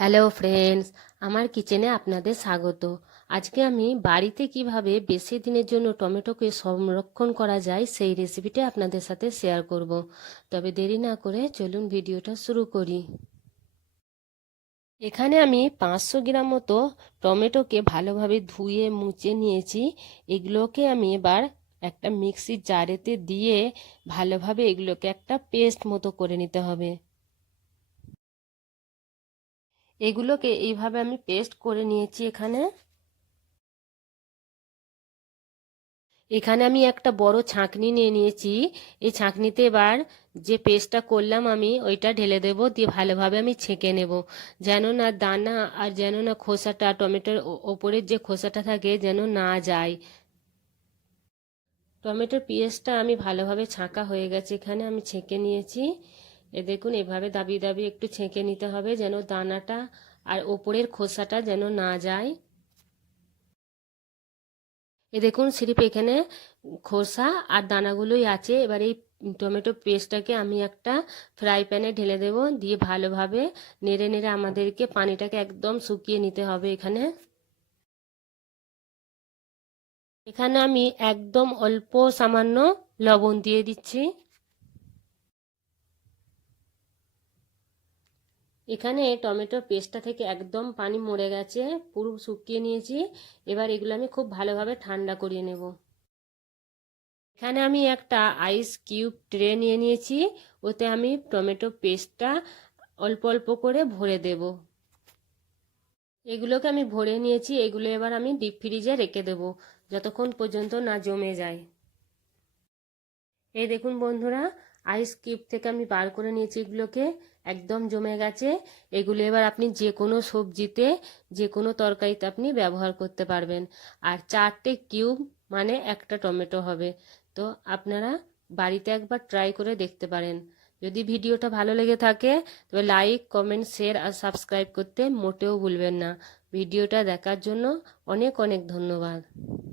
Hello friends, আমার কিচেনে আপনাদের স্বাগত। আজকে আমি বাড়িতে কিভাবে বেশি দিনের জন্য টমেটোকে সংরক্ষণ করা যায় সেই রেসিপিটা আপনাদের সাথে শেয়ার করব। তবে দেরি না করে চলুন ভিডিওটা শুরু করি। এখানে আমি 500 গ্রাম মতো টমেটোকে ভালোভাবে ধুয়ে মুছে নিয়েছি। এগুলোকে আমি এবার একটা মিক্সির জারেতে দিয়ে ভালোভাবে এগুলোকে একটা পেস্ট মতো করে নিতে হবে। এগুলোকে এইভাবে আমি পেস্ট করে নিয়েছি। এখানে আমি একটা বড় ছাঁকনি নিয়ে নিয়েছি। এই ছাঁকনিতে এবার যে পেস্টটা করলাম আমি ওইটা ঢেলে দেব, দিয়ে ভালোভাবে আমি ছেঁকে নেব, যেন না দানা আর যেন না খোসাটা, টমেটোর ওপরের যে খোসাটা থাকে যেন না যায়। টমেটোর পেস্টটা আমি ভালোভাবে ছাঁকা হয়ে গেছে, এখানে আমি ছেঁকে নিয়েছি। দেখুন এভাবে দাবিয়ে দাবিয়ে একটু ছেঁকে নিতে হবে যেন দানাটা আর ওপরের খোসাটা যেন না যায়। দেখুন সিরিপ এখানে খোসা আর দানাগুলোই আছে। এবার এই টমেটো পেস্টটাকে আমি একটা ফ্রাই প্যানে ঢেলে দেব, দিয়ে ভালোভাবে নেড়ে নেড়ে আমাদেরকে পানিটাকে একদম শুকিয়ে নিতে হবে। এখানে আমি একদম অল্প সামান্য লবণ দিয়ে দিচ্ছি। এখানে টমেটোর পেস্টটা থেকে একদম পানি মরে গেছে, পুরো শুকিয়ে নিয়েছি। এবার এগুলো আমি খুব ভালোভাবে ঠান্ডা করিয়ে নেব। এখানে আমি একটা আইস কিউব ট্রে নিয়ে নিয়েছি, ওতে আমি টমেটো পেস্টটা অল্প অল্প করে ভরে দেব। এগুলোকে আমি ভরে নিয়েছি, এগুলো এবার আমি ডিপ ফ্রিজে রেখে দেব যতক্ষণ পর্যন্ত না জমে যায়। এই দেখুন বন্ধুরা, আইস কিউব থেকে আমি বার করে নিয়েছি, এগুলোকে একদম জমে গেছে। এগুলো এবার আপনি যে কোনো সবজিতে, যে কোনো তরকারিতে আপনি ব্যবহার করতে পারবেন। আর 4টে কিউব মানে একটা টমেটো হবে। তো আপনারা বাড়িতে একবার ট্রাই করে দেখতে পারেন। যদি ভিডিওটা ভালো লেগে থাকে তবে লাইক, কমেন্ট, শেয়ার আর সাবস্ক্রাইব করতে মোটেও ভুলবেন না। ভিডিওটা দেখার জন্য অনেক অনেক ধন্যবাদ।